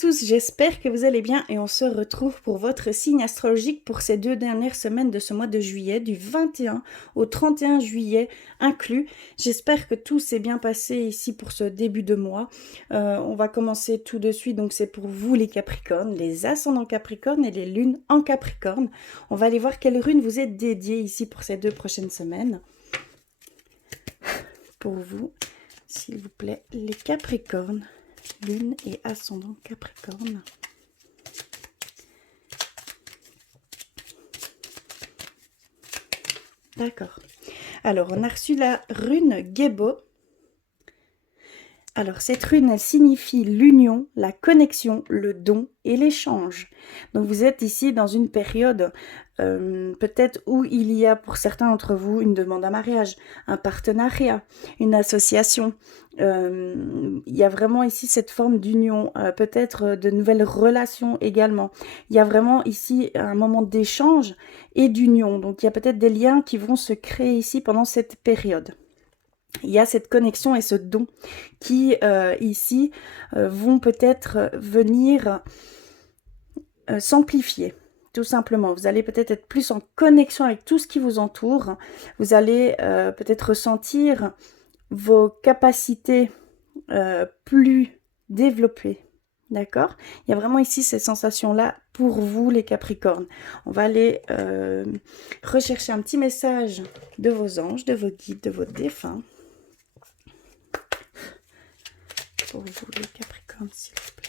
tous, j'espère que vous allez bien et on se retrouve pour votre signe astrologique pour ces 2 dernières semaines de ce mois de juillet, du 21 au 31 juillet inclus. J'espère que tout s'est bien passé ici pour ce début de mois. On va commencer tout de suite, donc c'est pour vous les Capricornes, les ascendants Capricornes et les lunes en Capricorne. On va aller voir quelle rune vous est dédiée ici pour ces 2 prochaines semaines. Pour vous, s'il vous plaît, les Capricornes. Lune et ascendant Capricorne. D'accord. Alors, on a reçu la rune Gebo. Alors, cette rune, elle signifie l'union, la connexion, le don et l'échange. Donc, vous êtes ici dans une période peut-être où il y a pour certains d'entre vous une demande à mariage, un partenariat, une association. Il y a vraiment ici cette forme d'union, peut-être de nouvelles relations également. Il y a vraiment ici un moment d'échange et d'union. Donc, il y a peut-être des liens qui vont se créer ici pendant cette période. Il y a cette connexion et ce don qui, ici, vont peut-être venir s'amplifier, tout simplement. Vous allez peut-être être plus en connexion avec tout ce qui vous entoure. Vous allez peut-être ressentir vos capacités plus développées. D'accord? Il y a vraiment ici ces sensations-là pour vous, les Capricornes. On va aller rechercher un petit message de vos anges, de vos guides, de vos défunts. Pour vous, les Capricornes, s'il vous plaît.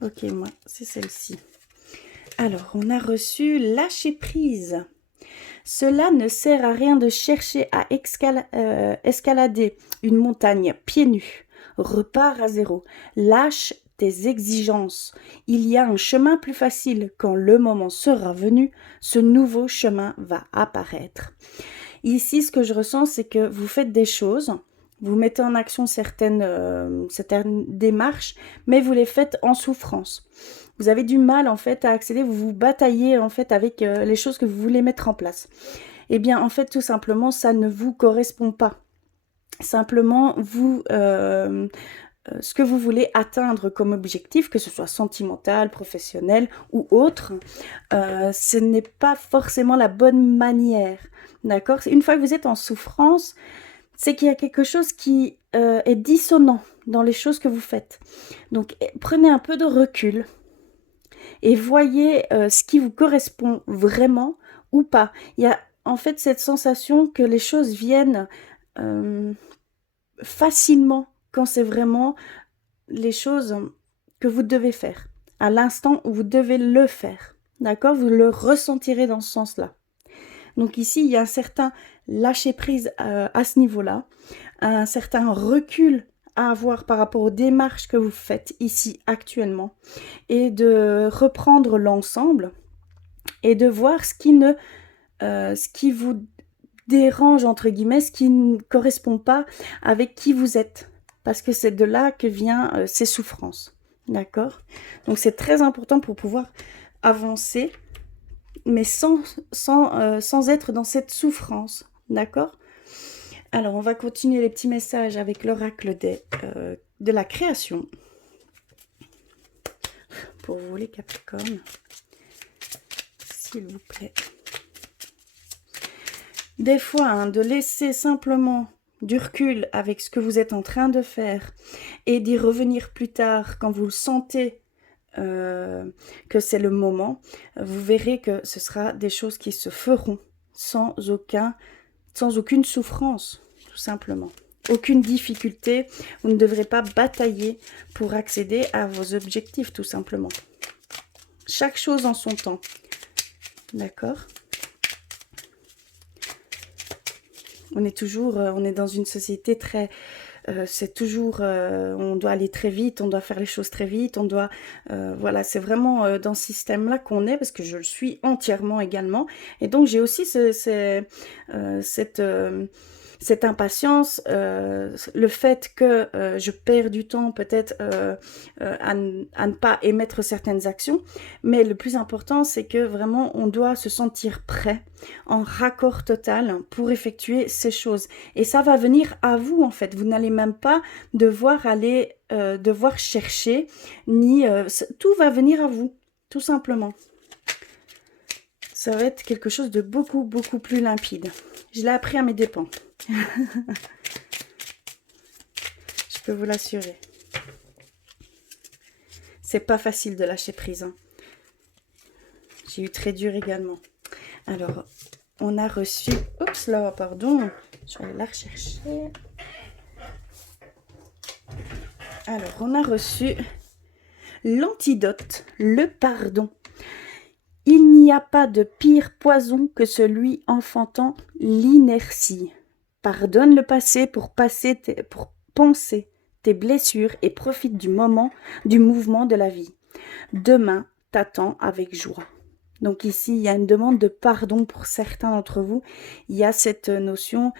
Ok, moi, c'est celle-ci. Alors, on a reçu lâcher prise. Cela ne sert à rien de chercher à escalader une montagne pieds nus. Repars à zéro. Lâche tes exigences. Il y a un chemin plus facile. Quand le moment sera venu, ce nouveau chemin va apparaître. Ici, ce que je ressens, c'est que vous faites des choses, vous mettez en action certaines démarches, mais vous les faites en souffrance. Vous avez du mal en fait à accéder, vous vous bataillez en fait avec les choses que vous voulez mettre en place. Eh bien, en fait, tout simplement, ça ne vous correspond pas. Simplement, vous, ce que vous voulez atteindre comme objectif, que ce soit sentimental, professionnel ou autre, ce n'est pas forcément la bonne manière. D'accord? Une fois que vous êtes en souffrance, c'est qu'il y a quelque chose qui est dissonant dans les choses que vous faites. Donc, prenez un peu de recul et voyez ce qui vous correspond vraiment ou pas. Il y a en fait cette sensation que les choses viennent facilement quand c'est vraiment les choses que vous devez faire, à l'instant où vous devez le faire. D'accord? Vous le ressentirez dans ce sens-là. Donc ici, il y a un certain lâcher-prise à ce niveau-là, un certain recul à avoir par rapport aux démarches que vous faites ici actuellement et de reprendre l'ensemble et de voir ce qui vous dérange, entre guillemets, ce qui ne correspond pas avec qui vous êtes. Parce que c'est de là que viennent ces souffrances. D'accord? Donc c'est très important pour pouvoir avancer, mais sans être dans cette souffrance. D'accord? Alors, on va continuer les petits messages avec l'oracle de la création. Pour vous, les Capricornes. S'il vous plaît. Des fois, de laisser simplement du recul avec ce que vous êtes en train de faire et d'y revenir plus tard quand vous le sentez que c'est le moment, vous verrez que ce sera des choses qui se feront sans aucune souffrance, tout simplement. Aucune difficulté, vous ne devrez pas batailler pour accéder à vos objectifs, tout simplement. Chaque chose en son temps. D'accord ? On est dans une société très c'est toujours, on doit aller très vite, on doit faire les choses très vite, on doit, voilà, c'est vraiment dans ce système-là qu'on est, parce que je le suis entièrement également. Et donc j'ai aussi cette impatience, le fait que je perds du temps peut-être à ne pas émettre certaines actions, mais le plus important, c'est que vraiment on doit se sentir prêt, en raccord total pour effectuer ces choses. Et ça va venir à vous en fait. Vous n'allez même pas devoir aller, devoir chercher, ni tout va venir à vous, tout simplement. Ça va être quelque chose de beaucoup, beaucoup plus limpide. Je l'ai appris à mes dépens. Je peux vous l'assurer. C'est pas facile de lâcher prise. Hein. J'ai eu très dur également. Alors, on a reçu... Oups là, pardon. Je vais aller la rechercher. Alors, on a reçu l'antidote, le pardon. Il n'y a pas de pire poison que celui enfantant l'inertie. Pardonne le passé pour penser tes blessures et profite du mouvement de la vie. Demain t'attend avec joie. Donc ici, il y a une demande de pardon pour certains d'entre vous. Il y a cette notion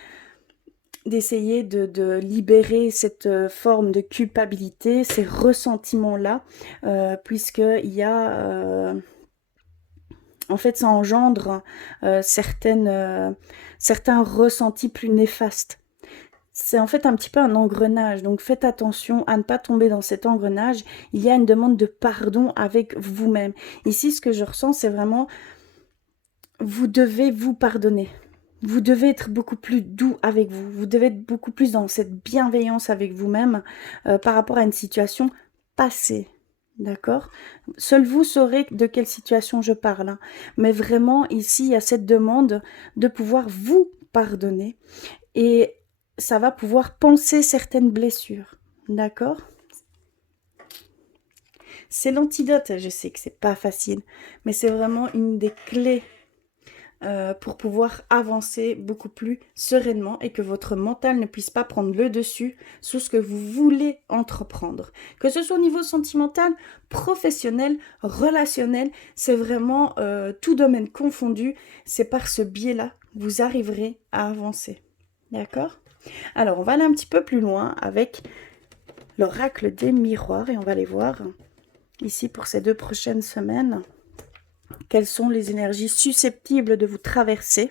d'essayer de libérer cette forme de culpabilité, ces ressentiments-là, puisqu'il y a... en fait, ça engendre certains ressentis plus néfastes. C'est en fait un petit peu un engrenage, donc faites attention à ne pas tomber dans cet engrenage. Il y a une demande de pardon avec vous-même. Ici, ce que je ressens, c'est vraiment, vous devez vous pardonner. Vous devez être beaucoup plus doux avec vous. Vous devez être beaucoup plus dans cette bienveillance avec vous-même par rapport à une situation passée. D'accord? Seul vous saurez de quelle situation je parle. Hein. Mais vraiment, ici, il y a cette demande de pouvoir vous pardonner. Et ça va pouvoir penser certaines blessures. D'accord? C'est l'antidote. Je sais que c'est pas facile. Mais c'est vraiment une des clés pour pouvoir avancer beaucoup plus sereinement et que votre mental ne puisse pas prendre le dessus sur ce que vous voulez entreprendre. Que ce soit au niveau sentimental, professionnel, relationnel, c'est vraiment tout domaine confondu. C'est par ce biais-là que vous arriverez à avancer. D'accord ? Alors, on va aller un petit peu plus loin avec l'oracle des miroirs et on va aller voir ici pour ces 2 prochaines semaines. Quelles sont les énergies susceptibles de vous traverser.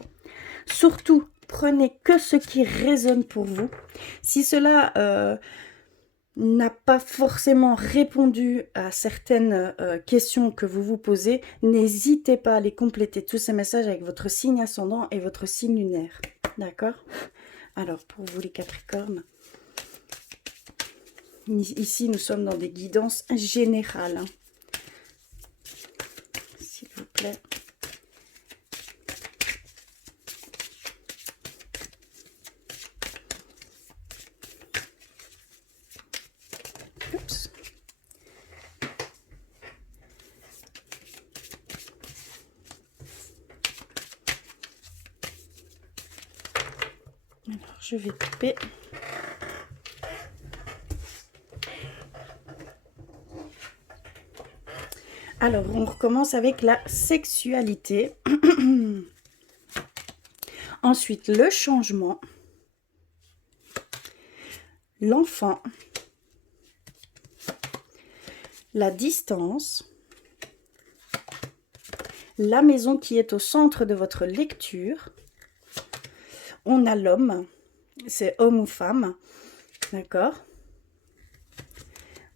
Surtout, prenez que ce qui résonne pour vous. Si cela n'a pas forcément répondu à certaines questions que vous vous posez, n'hésitez pas à les compléter, tous ces messages avec votre signe ascendant et votre signe lunaire. D'accord ? Alors, pour vous les Capricornes, ici, nous sommes dans des guidances générales. S'il vous plaît. Oups. Alors, je vais couper. Alors, on recommence avec la sexualité. Ensuite, le changement. L'enfant. La distance. La maison qui est au centre de votre lecture. On a l'homme. C'est homme ou femme. D'accord ?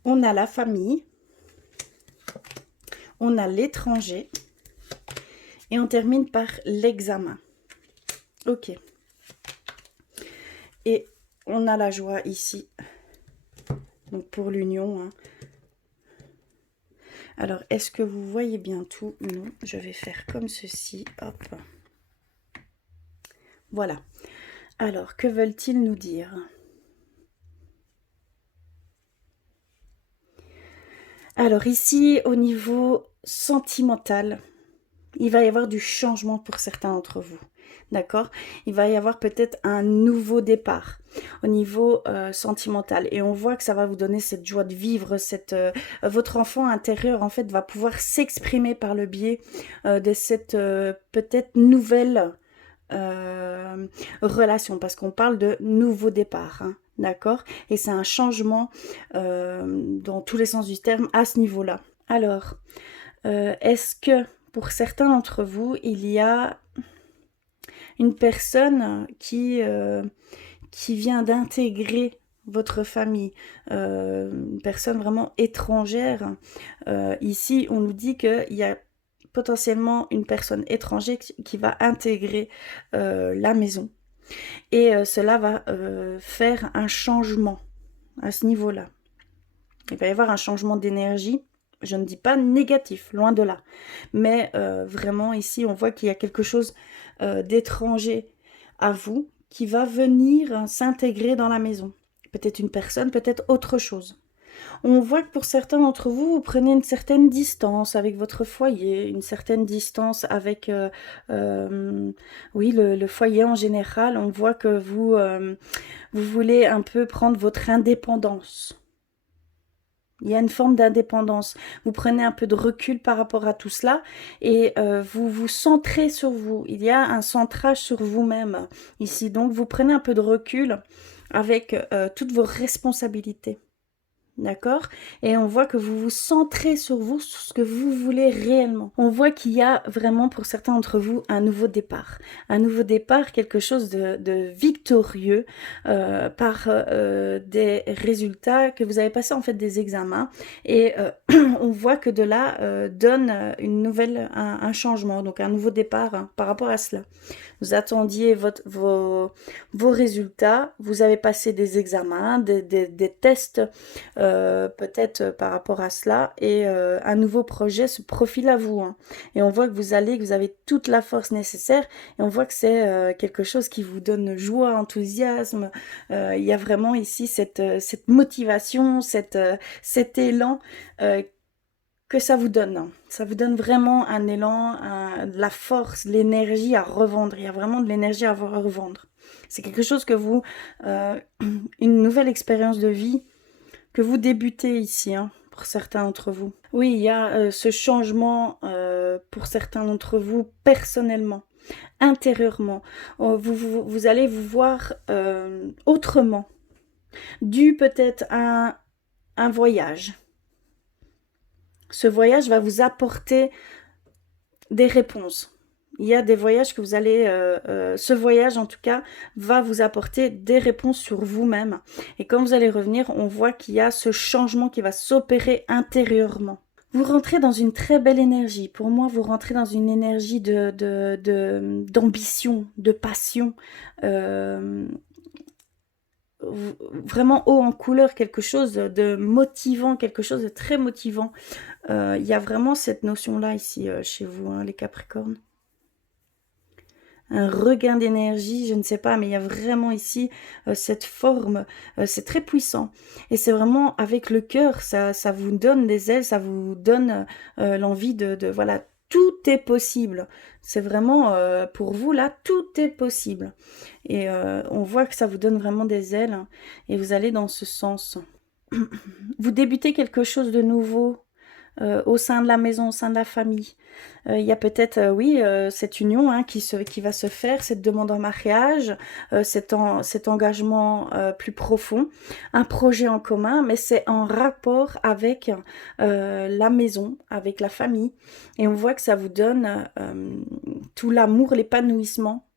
On a la famille. On a l'étranger. Et on termine par l'examen. Ok. Et on a la joie ici. Donc pour l'union. Hein. Alors, est-ce que vous voyez bien tout? Non. Je vais faire comme ceci. Hop. Voilà. Alors, que veulent-ils nous dire? Alors ici, au niveau sentimental, il va y avoir du changement pour certains d'entre vous. D'accord? Il va y avoir peut-être un nouveau départ au niveau sentimental. Et on voit que ça va vous donner cette joie de vivre, votre enfant intérieur, en fait, va pouvoir s'exprimer par le biais de cette peut-être nouvelle relation, parce qu'on parle de nouveau départ, hein, d'accord? Et c'est un changement dans tous les sens du terme à ce niveau-là. Alors, est-ce que pour certains d'entre vous, il y a une personne qui vient d'intégrer votre famille, une personne vraiment étrangère? Ici, on nous dit qu'il y a potentiellement une personne étrangère qui va intégrer la maison. Et cela va faire un changement à ce niveau-là. Il va y avoir un changement d'énergie. Je ne dis pas négatif, loin de là. Mais vraiment, ici, on voit qu'il y a quelque chose d'étranger à vous qui va venir s'intégrer dans la maison. Peut-être une personne, peut-être autre chose. On voit que pour certains d'entre vous, vous prenez une certaine distance avec votre foyer, une certaine distance avec oui, le foyer en général. On voit que vous voulez un peu prendre votre indépendance. Il y a une forme d'indépendance. Vous prenez un peu de recul par rapport à tout cela et vous vous centrez sur vous. Il y a un centrage sur vous-même ici. Donc, vous prenez un peu de recul avec toutes vos responsabilités. D'accord? Et on voit que vous vous centrez sur vous, sur ce que vous voulez réellement. On voit qu'il y a vraiment pour certains d'entre vous un nouveau départ. Un nouveau départ, quelque chose de victorieux par des résultats que vous avez passé en fait des examens. Et on voit que de là donne un changement, donc un nouveau départ hein, par rapport à cela. Vous attendiez vos résultats, vous avez passé des examens, des tests peut-être par rapport à cela et un nouveau projet se profile à vous. Hein. Et on voit que vous avez toute la force nécessaire et on voit que c'est quelque chose qui vous donne joie, enthousiasme. Il y a vraiment ici cette motivation, cet élan que ça vous donne. Hein. Ça vous donne vraiment un élan, de la force, l'énergie à revendre. Il y a vraiment de l'énergie à revendre. C'est quelque chose que vous... une nouvelle expérience de vie que vous débutez ici, hein, pour certains d'entre vous. Oui, il y a ce changement pour certains d'entre vous personnellement, intérieurement. Vous allez vous voir autrement, dû peut-être à un voyage. Ce voyage va vous apporter des réponses. Il y a des voyages que vous allez... ce voyage, en tout cas, va vous apporter des réponses sur vous-même. Et quand vous allez revenir, on voit qu'il y a ce changement qui va s'opérer intérieurement. Vous rentrez dans une très belle énergie. Pour moi, vous rentrez dans une énergie d'ambition, de passion. Vraiment haut en couleur, quelque chose de motivant, quelque chose de très motivant. Il y a vraiment cette notion-là ici chez vous, hein, les Capricornes. Un regain d'énergie, je ne sais pas, mais il y a vraiment ici cette forme, c'est très puissant. Et c'est vraiment avec le cœur, ça vous donne des ailes, ça vous donne l'envie voilà, tout est possible. C'est vraiment, pour vous, là, tout est possible. Et on voit que ça vous donne vraiment des ailes, hein, et vous allez dans ce sens. Vous débutez quelque chose de nouveau au sein de la maison, au sein de la famille. Il y a peut-être, oui, cette union hein, qui va se faire, cette demande en mariage, cet engagement plus profond, un projet en commun, mais c'est en rapport avec la maison, avec la famille. Et on voit que ça vous donne tout l'amour, l'épanouissement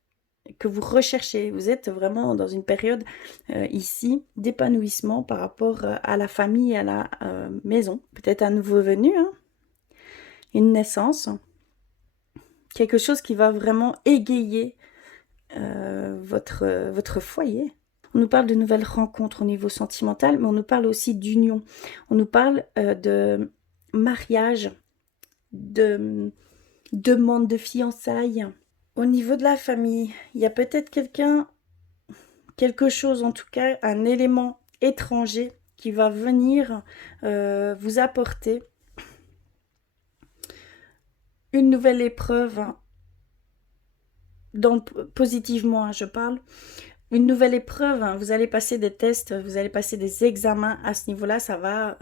que vous recherchez. Vous êtes vraiment dans une période ici d'épanouissement par rapport à la famille et à la maison. Peut-être un nouveau venu, hein, une naissance, quelque chose qui va vraiment égayer votre foyer. On nous parle de nouvelles rencontres au niveau sentimental, mais on nous parle aussi d'union. On nous parle de mariage, de demande de fiançailles. Au niveau de la famille, il y a peut-être quelque chose en tout cas, un élément étranger qui va venir vous apporter une nouvelle épreuve positivement, hein, je parle. Une nouvelle épreuve, hein, vous allez passer des tests, vous allez passer des examens à ce niveau-là, ça va,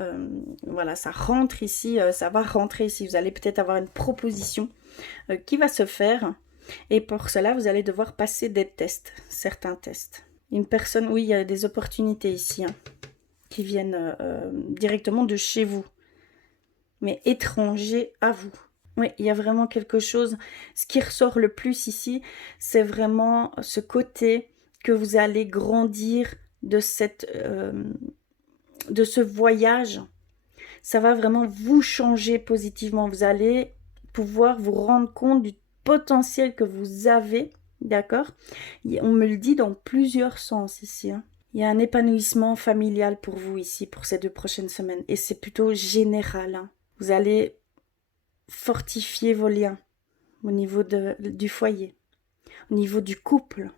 voilà, ça rentre ici, ça va rentrer ici. Vous allez peut-être avoir une proposition qui va se faire, et pour cela, vous allez devoir passer des tests, certains tests. Une personne, oui, il y a des opportunités ici, hein, qui viennent directement de chez vous, mais étrangers à vous. Oui, il y a vraiment quelque chose, ce qui ressort le plus ici, c'est vraiment ce côté que vous allez grandir de de ce voyage. Ça va vraiment vous changer positivement. Vous allez pouvoir vous rendre compte du potentiel que vous avez, d'accord? On me le dit dans plusieurs sens ici, hein. Il y a un épanouissement familial pour vous ici, pour ces 2 prochaines semaines. Et c'est plutôt général, hein. Vous allez fortifier vos liens au niveau du foyer, au niveau du couple.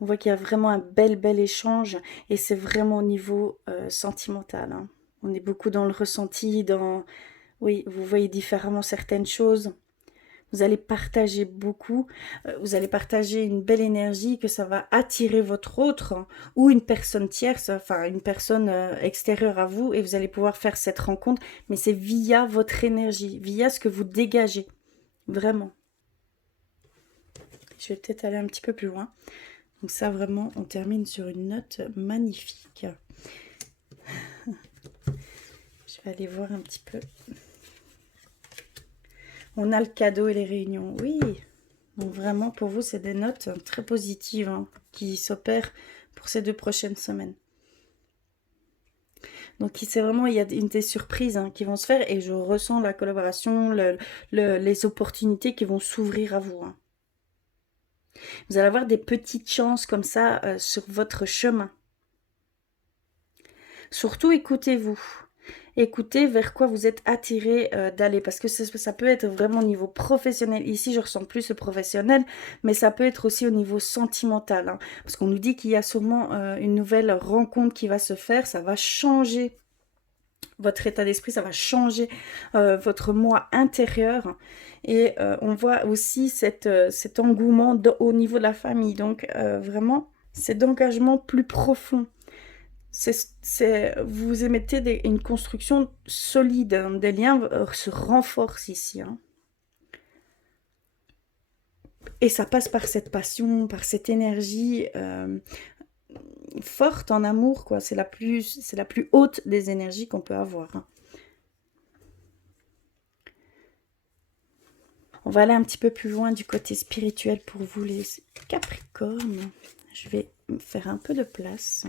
On voit qu'il y a vraiment un bel échange et c'est vraiment au niveau sentimental, hein. On est beaucoup dans le ressenti, oui, vous voyez différemment certaines choses. Vous allez partager beaucoup, vous allez partager une belle énergie que ça va attirer votre autre, hein, ou une personne tierce, enfin une personne extérieure à vous, et vous allez pouvoir faire cette rencontre, mais c'est via votre énergie, via ce que vous dégagez, vraiment. Je vais peut-être aller un petit peu plus loin. Donc ça, vraiment, on termine sur une note magnifique. Je vais aller voir un petit peu. On a le cadeau et les réunions. Oui, donc vraiment, pour vous, c'est des notes très positives, hein, qui s'opèrent pour ces 2 prochaines semaines. Donc c'est vraiment, il y a des surprises, hein, qui vont se faire et je ressens la collaboration, les opportunités qui vont s'ouvrir à vous, hein. Vous allez avoir des petites chances comme ça sur votre chemin. Surtout, écoutez-vous. Écoutez vers quoi vous êtes attiré d'aller, parce que ça peut être vraiment au niveau professionnel. Ici, je ressens plus le professionnel, mais ça peut être aussi au niveau sentimental, hein, parce qu'on nous dit qu'il y a sûrement une nouvelle rencontre qui va se faire, ça va changer votre état d'esprit, ça va changer votre moi intérieur, et on voit aussi cet engouement au niveau de la famille, donc vraiment, c'est d'engagement plus profond. Vous émettez une construction solide, hein, des liens se renforcent ici, hein. Et ça passe par cette passion, par cette énergie forte en amour, quoi. C'est la plus haute des énergies qu'on peut avoir, hein. On va aller un petit peu plus loin du côté spirituel pour vous, les Capricornes. Je vais faire un peu de place.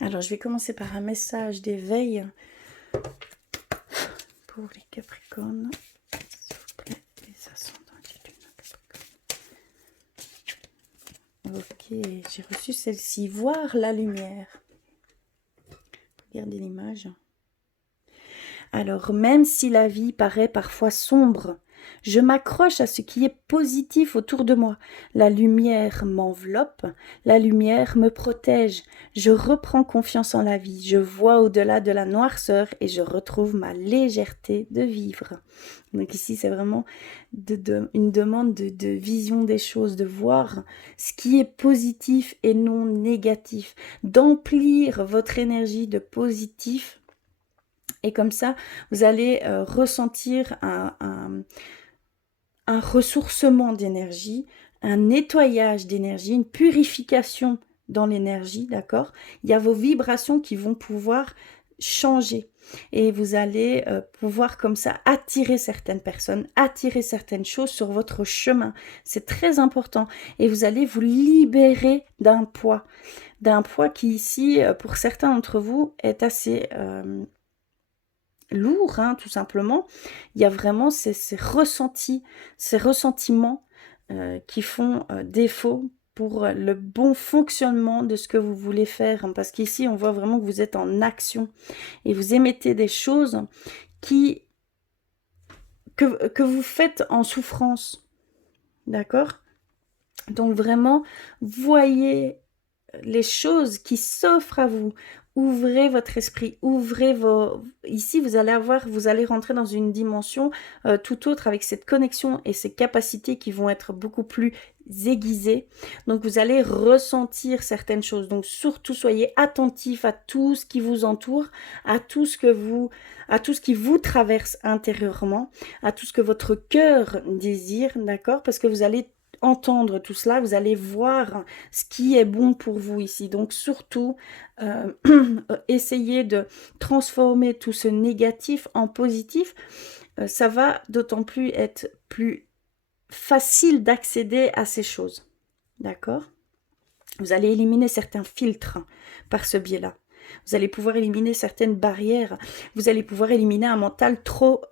Alors, je vais commencer par un message d'éveil pour les Capricornes. S'il vous plaît, les ascendants du Capricorne. Ok, j'ai reçu celle-ci. Voir la lumière. Regardez l'image. Alors, même si la vie paraît parfois sombre, je m'accroche à ce qui est positif autour de moi. La lumière m'enveloppe, la lumière me protège. Je reprends confiance en la vie, je vois au-delà de la noirceur et je retrouve ma légèreté de vivre. Donc ici, c'est vraiment une demande de vision des choses, de voir ce qui est positif et non négatif, d'emplir votre énergie de positif. Et comme ça, vous allez ressentir un ressourcement d'énergie, un nettoyage d'énergie, une purification dans l'énergie, d'accord? Il y a vos vibrations qui vont pouvoir changer. Et vous allez pouvoir comme ça attirer certaines personnes, attirer certaines choses sur votre chemin. C'est très important. Et vous allez vous libérer d'un poids qui ici, pour certains d'entre vous, est assez lourd, hein, tout simplement. Il y a vraiment ces ressentiments qui font défaut pour le bon fonctionnement de ce que vous voulez faire, hein, parce qu'ici on voit vraiment que vous êtes en action et vous émettez des choses que vous faites en souffrance, d'accord? Donc vraiment, voyez les choses qui s'offrent à vous. Ouvrez votre esprit, ouvrez vos... Ici, vous allez rentrer dans une dimension tout autre avec cette connexion et ces capacités qui vont être beaucoup plus aiguisées. Donc, vous allez ressentir certaines choses. Donc, surtout, soyez attentifs à tout ce qui vous entoure, à tout ce qui vous traverse intérieurement, à tout ce que votre cœur désire, d'accord? Parce que vous allez entendre tout cela, vous allez voir ce qui est bon pour vous ici. Donc surtout, essayez de transformer tout ce négatif en positif. Ça va d'autant plus être plus facile d'accéder à ces choses. D'accord? Vous allez éliminer certains filtres par ce biais-là. Vous allez pouvoir éliminer certaines barrières. Vous allez pouvoir éliminer un mental trop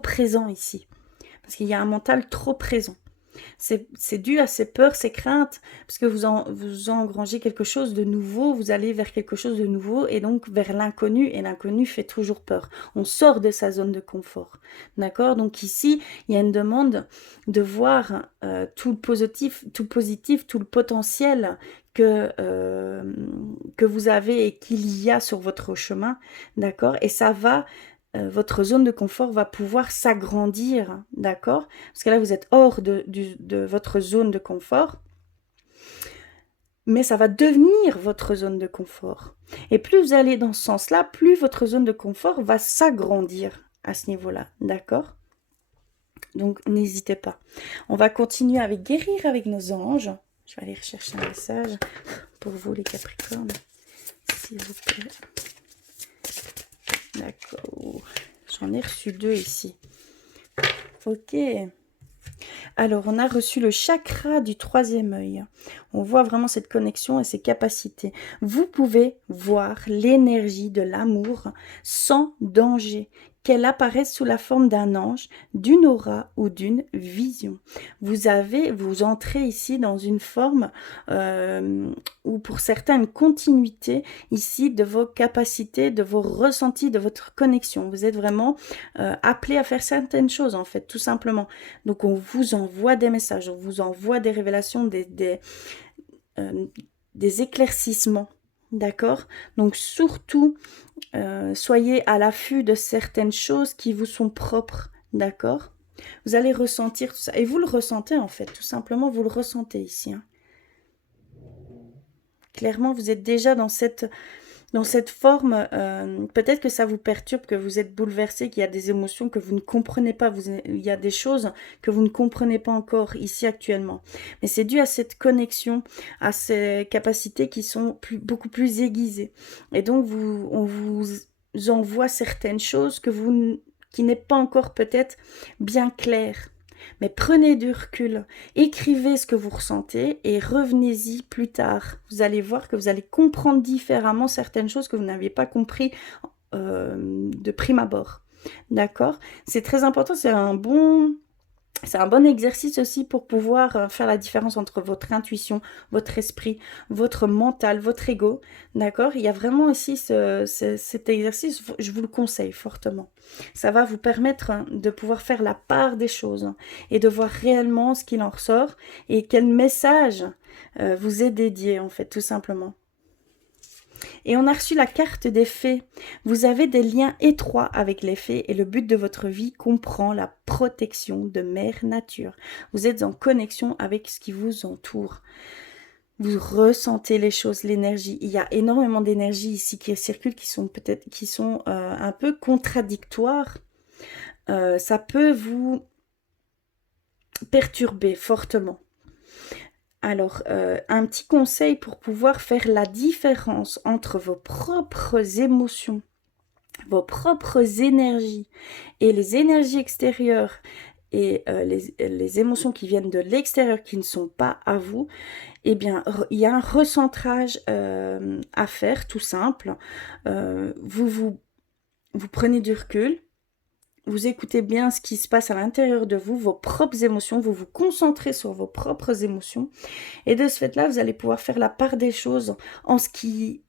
présent ici. Parce qu'il y a un mental trop présent. C'est dû à ces peurs, ces craintes, parce que vous engrangez quelque chose de nouveau, vous allez vers quelque chose de nouveau, et donc vers l'inconnu, et l'inconnu fait toujours peur. On sort de sa zone de confort, d'accord? Donc ici, il y a une demande de voir tout le positif, tout le potentiel que vous avez et qu'il y a sur votre chemin, d'accord? Et ça va... votre zone de confort va pouvoir s'agrandir, d'accord? Parce que là, vous êtes hors de votre zone de confort, mais ça va devenir votre zone de confort. Et plus vous allez dans ce sens-là, plus votre zone de confort va s'agrandir à ce niveau-là, d'accord? Donc, n'hésitez pas. On va continuer avec guérir avec nos anges. Je vais aller rechercher un message pour vous, les Capricornes, s'il vous plaît. D'accord. J'en ai reçu 2 ici. Ok. Alors, on a reçu le chakra du 3e œil. On voit vraiment cette connexion et ses capacités. Vous pouvez voir l'énergie de l'amour sans danger, qu'elle apparaisse sous la forme d'un ange, d'une aura ou d'une vision. Vous entrez ici dans une forme ou pour certains une continuité ici de vos capacités, de vos ressentis, de votre connexion. Vous êtes vraiment appelé à faire certaines choses en fait, tout simplement. Donc on vous envoie des messages, on vous envoie des révélations, des éclaircissements. D'accord? Donc surtout, soyez à l'affût de certaines choses qui vous sont propres. D'accord? Vous allez ressentir tout ça. Et vous le ressentez en fait, tout simplement, vous le ressentez ici. Hein. Clairement, vous êtes déjà dans cette forme. Peut-être que ça vous perturbe, que vous êtes bouleversé, qu'il y a des émotions que vous ne comprenez pas. Il y a des choses que vous ne comprenez pas encore ici actuellement. Mais c'est dû à cette connexion, à ces capacités qui sont beaucoup plus aiguisées. Et donc, on vous envoie certaines choses qui n'est pas encore peut-être bien claires. Mais prenez du recul, écrivez ce que vous ressentez et revenez-y plus tard. Vous allez voir que vous allez comprendre différemment certaines choses que vous n'aviez pas compris de prime abord. D'accord? C'est très important, c'est un bon exercice aussi pour pouvoir faire la différence entre votre intuition, votre esprit, votre mental, votre ego. D'accord? Il y a vraiment ici cet exercice, je vous le conseille fortement. Ça va vous permettre de pouvoir faire la part des choses et de voir réellement ce qu'il en ressort et quel message vous est dédié en fait, tout simplement. Et on a reçu la carte des fées. Vous avez des liens étroits avec les fées et le but de votre vie comprend la protection de Mère Nature. Vous êtes en connexion avec ce qui vous entoure. Vous ressentez les choses, l'énergie. Il y a énormément d'énergie ici qui circulent, qui sont un peu contradictoires. Ça peut vous perturber fortement. Alors, un petit conseil pour pouvoir faire la différence entre vos propres émotions, vos propres énergies et les énergies extérieures et les émotions qui viennent de l'extérieur qui ne sont pas à vous, eh bien, il y a un recentrage à faire, tout simple. Vous prenez du recul. Vous écoutez bien ce qui se passe à l'intérieur de vous, vos propres émotions, vous vous concentrez sur vos propres émotions. Et de ce fait-là, vous allez pouvoir faire la part des choses en ce qui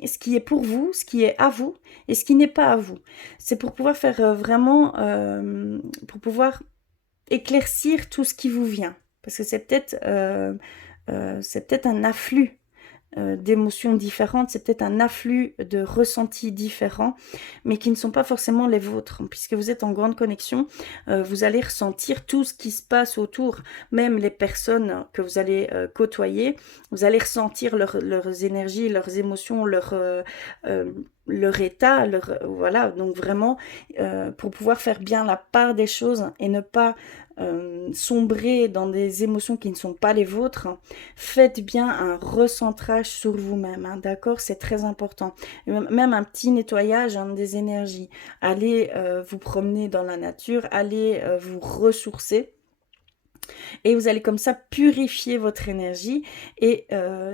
est pour vous, ce qui est à vous et ce qui n'est pas à vous. C'est pour pouvoir faire pour pouvoir éclaircir tout ce qui vous vient. Parce que c'est peut-être un afflux d'émotions différentes, c'est peut-être un afflux de ressentis différents, mais qui ne sont pas forcément les vôtres. Puisque vous êtes en grande connexion, vous allez ressentir tout ce qui se passe autour, même les personnes que vous allez côtoyer, vous allez ressentir leurs énergies, leurs émotions, leur état, voilà, donc vraiment, pour pouvoir faire bien la part des choses et ne pas sombrer dans des émotions qui ne sont pas les vôtres, faites bien un recentrage sur vous-même, hein, d'accord? C'est très important. Même un petit nettoyage des énergies. Allez vous promener dans la nature, allez vous ressourcer. Et vous allez comme ça purifier votre énergie et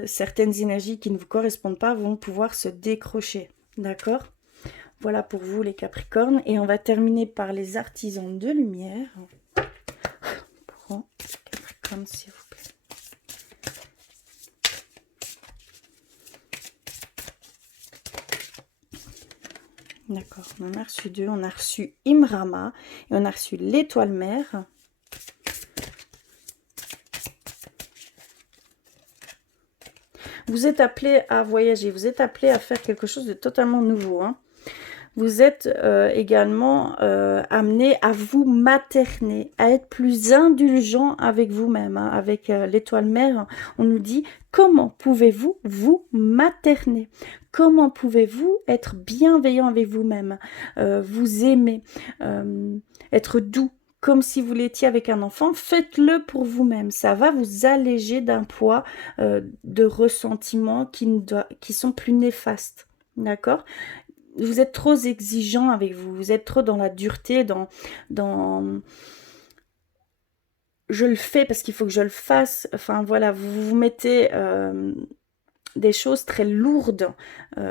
certaines énergies qui ne vous correspondent pas vont pouvoir se décrocher, d'accord? Voilà pour vous les Capricornes. Et on va terminer par les artisans de lumière. Pour Capricorne, s'il vous plaît. D'accord, on en a reçu 2. On a reçu Imrama et on a reçu l'étoile mère. Vous êtes appelé à voyager, vous êtes appelé à faire quelque chose de totalement nouveau, hein. Vous êtes également amené à vous materner, à être plus indulgent avec vous-même, hein. Avec l'étoile mère, on nous dit comment pouvez-vous vous materner? Comment pouvez-vous être bienveillant avec vous-même, vous aimer, être doux, comme si vous l'étiez avec un enfant? Faites-le pour vous-même. Ça va vous alléger d'un poids de ressentiments qui sont plus néfastes. D'accord? Vous êtes trop exigeant avec vous. Vous êtes trop dans la dureté, dans je le fais parce qu'il faut que je le fasse. Enfin voilà, vous vous mettez des choses très lourdes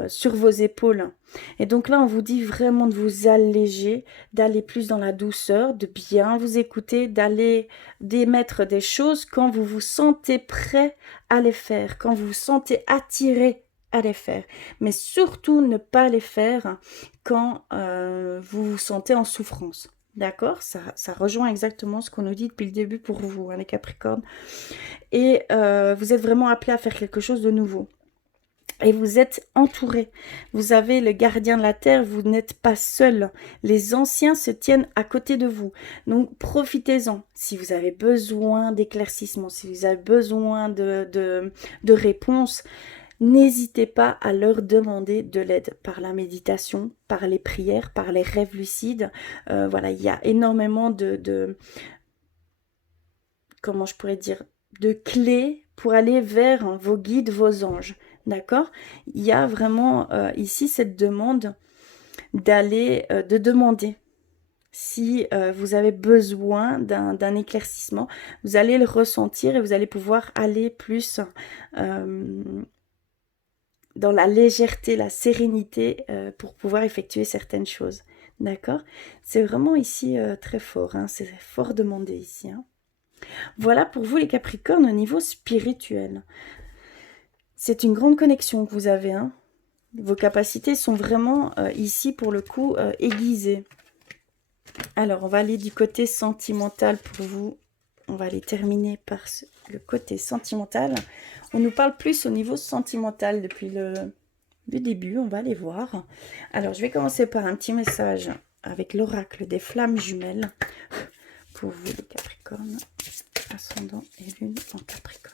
sur vos épaules. Et donc là, on vous dit vraiment de vous alléger, d'aller plus dans la douceur, de bien vous écouter, d'aller d'émettre des choses quand vous vous sentez prêt à les faire, quand vous vous sentez attiré à les faire. Mais surtout ne pas les faire quand vous vous sentez en souffrance. D'accord? Ça rejoint exactement ce qu'on nous dit depuis le début pour vous, hein, les Capricornes. Et vous êtes vraiment appelés à faire quelque chose de nouveau. Et vous êtes entourés. Vous avez le gardien de la terre, vous n'êtes pas seul. Les anciens se tiennent à côté de vous. Donc profitez-en. Si vous avez besoin d'éclaircissement, si vous avez besoin de réponses, n'hésitez pas à leur demander de l'aide par la méditation, par les prières, par les rêves lucides. Voilà, il y a énormément comment je pourrais dire, de clés pour aller vers vos guides, vos anges. D'accord? Il y a vraiment ici cette demande de demander. Si vous avez besoin d'un éclaircissement, vous allez le ressentir et vous allez pouvoir aller plus dans la légèreté, la sérénité pour pouvoir effectuer certaines choses. D'accord? C'est vraiment ici très fort, hein, c'est fort demandé ici. Hein. Voilà pour vous les Capricornes au niveau spirituel. C'est une grande connexion que vous avez. Hein. Vos capacités sont vraiment ici pour le coup aiguisées. Alors on va aller du côté sentimental pour vous. On va aller terminer par le côté sentimental. On nous parle plus au niveau sentimental depuis le début. On va aller voir. Alors je vais commencer par un petit message avec l'oracle des flammes jumelles pour vous les Capricornes. Ascendant et lune en Capricorne.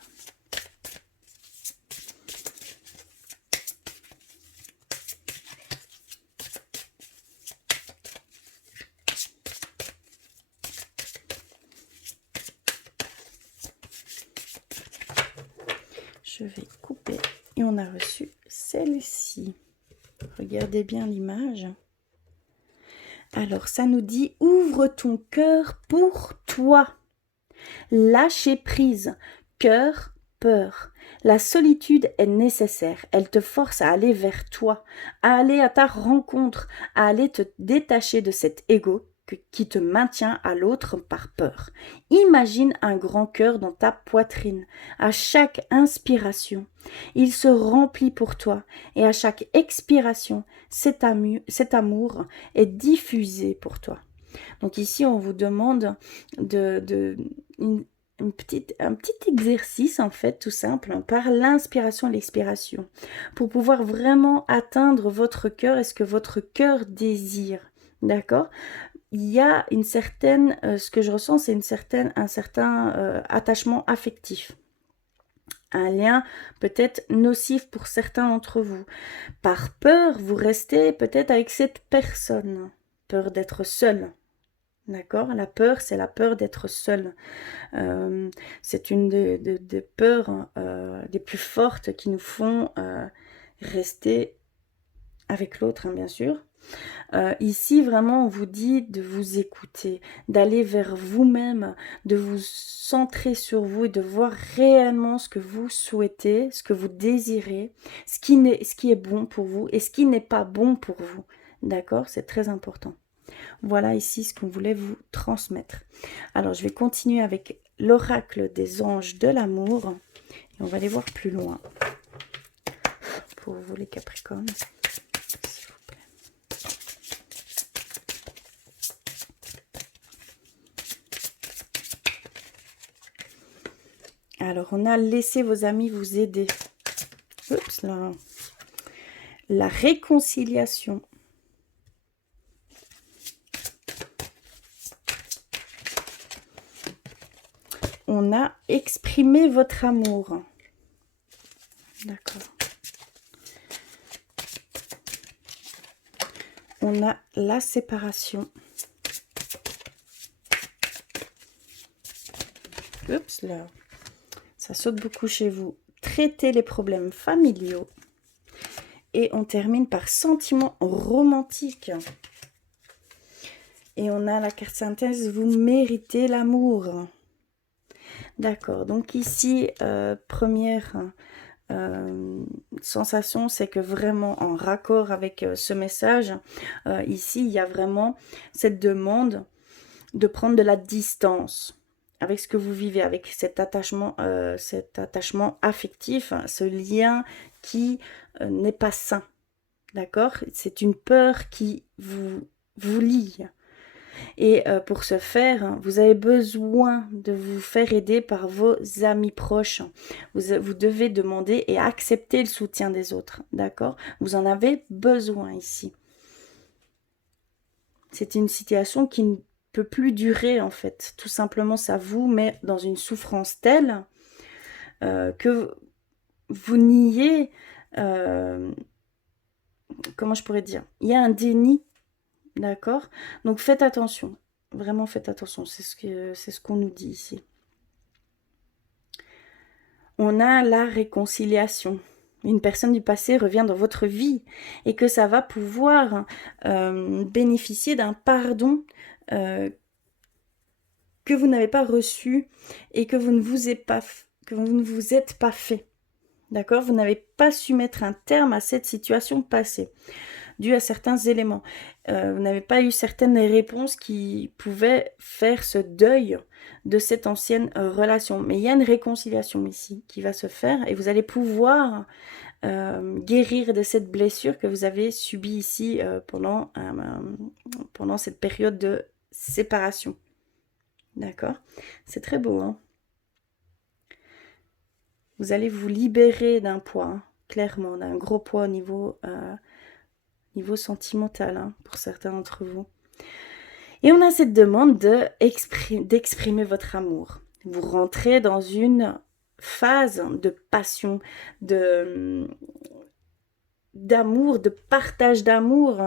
Je vais couper et on a reçu celle-ci. Regardez bien l'image. Alors ça nous dit ouvre ton cœur pour toi. Lâcher prise, cœur, peur. La solitude est nécessaire. Elle te force à aller vers toi, à aller à ta rencontre, à aller te détacher de cet ego qui te maintient à l'autre par peur. Imagine un grand cœur dans ta poitrine. À chaque inspiration, il se remplit pour toi et à chaque expiration, cet amour est diffusé pour toi. Donc ici, on vous demande un petit exercice, en fait, tout simple, par l'inspiration et l'expiration, pour pouvoir vraiment atteindre votre cœur et ce que votre cœur désire. D'accord? Il y a une certaine, ce que je ressens, c'est un certain attachement affectif. Un lien peut-être nocif pour certains d'entre vous. Par peur, vous restez peut-être avec cette personne. Peur d'être seul. D'accord? La peur, c'est la peur d'être seul. C'est une des peurs des plus fortes qui nous font rester avec l'autre, hein, bien sûr. Ici, vraiment, on vous dit de vous écouter, d'aller vers vous-même, de vous centrer sur vous et de voir réellement ce que vous souhaitez, ce que vous désirez, ce qui est bon pour vous et ce qui n'est pas bon pour vous. D'accord? C'est très important. Voilà ici ce qu'on voulait vous transmettre. Alors, je vais continuer avec l'oracle des anges de l'amour. Et on va aller voir plus loin. Pour vous les Capricornes. S'il vous plaît. Alors, on a laissé vos amis vous aider. Oups là. La réconciliation. On a exprimé votre amour. D'accord. On a la séparation. Oups là. Ça saute beaucoup chez vous. Traiter les problèmes familiaux. Et on termine par sentiments romantiques. Et on a la carte synthèse, vous méritez l'amour. D'accord, donc ici, première sensation, c'est que vraiment en raccord avec ce message, ici, il y a vraiment cette demande de prendre de la distance avec ce que vous vivez, avec cet attachement affectif, hein, ce lien qui n'est pas sain. D'accord? C'est une peur qui vous lie. Et pour ce faire, vous avez besoin de vous faire aider par vos amis proches. Vous devez demander et accepter le soutien des autres. D'accord? Vous en avez besoin ici. C'est une situation qui ne peut plus durer en fait. Tout simplement, ça vous met dans une souffrance telle que vous niez... comment je pourrais dire? Il y a un déni. D'accord? Donc faites attention. Vraiment faites attention. C'est ce qu'on nous dit ici. On a la réconciliation. Une personne du passé revient dans votre vie et que ça va pouvoir bénéficier d'un pardon que vous n'avez pas reçu et que vous ne vous êtes pas fait. D'accord? Vous n'avez pas su mettre un terme à cette situation passée, dû à certains éléments. Vous n'avez pas eu certaines réponses qui pouvaient faire ce deuil de cette ancienne relation. Mais il y a une réconciliation ici qui va se faire et vous allez pouvoir guérir de cette blessure que vous avez subie ici pendant cette période de séparation. D'accord? C'est très beau, hein? Vous allez vous libérer d'un poids, hein, clairement, d'un gros poids au niveau sentimental, hein, pour certains d'entre vous. Et on a cette demande d'exprimer votre amour. Vous rentrez dans une phase de passion, d'amour, de partage d'amour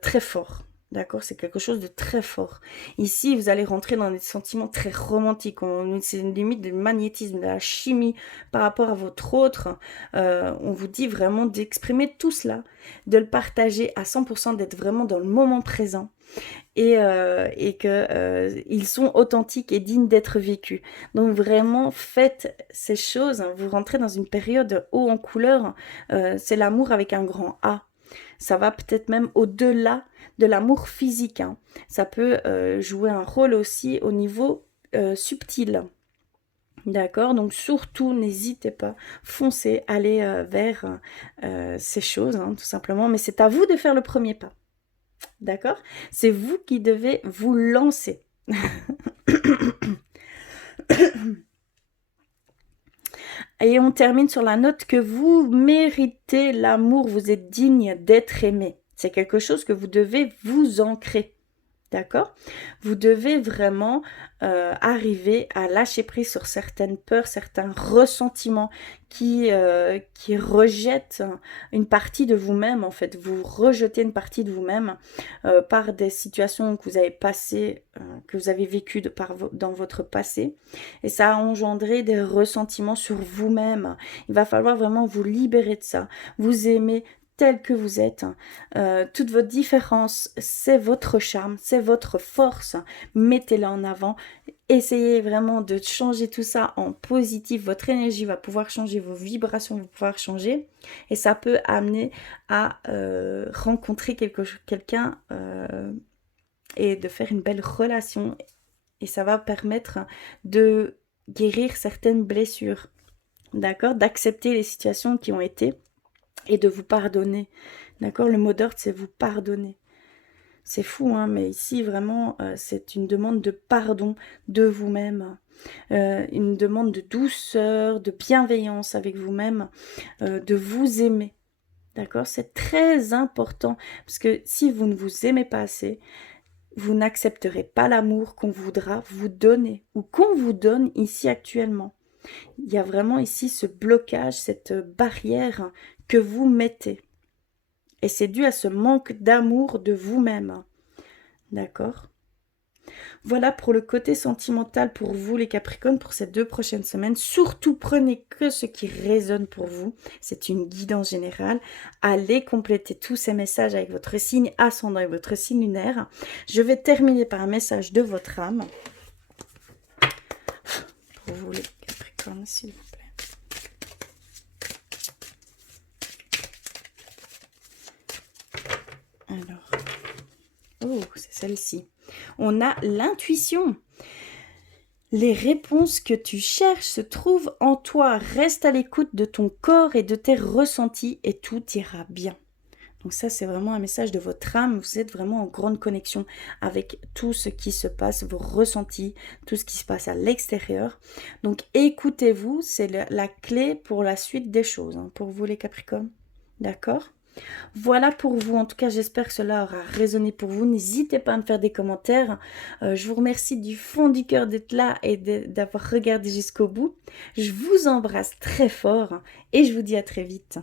très fort. D'accord? C'est quelque chose de très fort. Ici, vous allez rentrer dans des sentiments très romantiques. C'est une limite du magnétisme, de la chimie par rapport à votre autre. On vous dit vraiment d'exprimer tout cela, de le partager à 100%, d'être vraiment dans le moment présent. Et que ils sont authentiques et dignes d'être vécus. Donc vraiment, faites ces choses. Vous rentrez dans une période haut en couleur. C'est l'amour avec un grand A. Ça va peut-être même au-delà de l'amour physique, hein. Ça peut jouer un rôle aussi au niveau subtil. D'accord? Donc surtout, n'hésitez pas, foncez, allez vers ces choses, hein, tout simplement. Mais c'est à vous de faire le premier pas. D'accord? C'est vous qui devez vous lancer. Et on termine sur la note que vous méritez l'amour, vous êtes digne d'être aimé. C'est quelque chose que vous devez vous ancrer. D'accord? Vous devez vraiment arriver à lâcher prise sur certaines peurs, certains ressentiments qui rejettent une partie de vous-même, en fait. Vous rejetez une partie de vous-même par des situations que vous avez passées, que vous avez vécues dans votre passé. Et ça a engendré des ressentiments sur vous-même. Il va falloir vraiment vous libérer de ça. Vous aimer tel que vous êtes. Toute votre différence, c'est votre charme, c'est votre force. Mettez-la en avant. Essayez vraiment de changer tout ça en positif. Votre énergie va pouvoir changer, vos vibrations vont pouvoir changer. Et ça peut amener à rencontrer quelqu'un et de faire une belle relation. Et ça va permettre de guérir certaines blessures. D'accord? D'accepter les situations qui ont été et de vous pardonner. D'accord? Le mot d'ordre, c'est vous pardonner. C'est fou, hein, mais ici, vraiment, c'est une demande de pardon de vous-même. Une demande de douceur, de bienveillance avec vous-même, de vous aimer. D'accord? C'est très important, parce que si vous ne vous aimez pas assez, vous n'accepterez pas l'amour qu'on voudra vous donner, ou qu'on vous donne ici actuellement. Il y a vraiment ici ce blocage, cette barrière que vous mettez. Et c'est dû à ce manque d'amour de vous-même. D'accord? Voilà pour le côté sentimental pour vous les Capricornes pour ces 2 prochaines semaines. Surtout prenez que ce qui résonne pour vous. C'est une guidance générale. Allez compléter tous ces messages avec votre signe ascendant et votre signe lunaire. Je vais terminer par un message de votre âme. Pour vous les Capricornes, s'il vous plaît. Alors, oh, c'est celle-ci. On a l'intuition. Les réponses que tu cherches se trouvent en toi. Reste à l'écoute de ton corps et de tes ressentis et tout ira bien. Donc ça, c'est vraiment un message de votre âme. Vous êtes vraiment en grande connexion avec tout ce qui se passe, vos ressentis, tout ce qui se passe à l'extérieur. Donc écoutez-vous, c'est la clé pour la suite des choses, hein, pour vous les Capricornes. D'accord ? Voilà pour vous, en tout cas j'espère que cela aura résonné pour vous. N'hésitez pas à me faire des commentaires. Je vous remercie du fond du cœur d'être là et d'avoir regardé jusqu'au bout. Je vous embrasse très fort et je vous dis à très vite.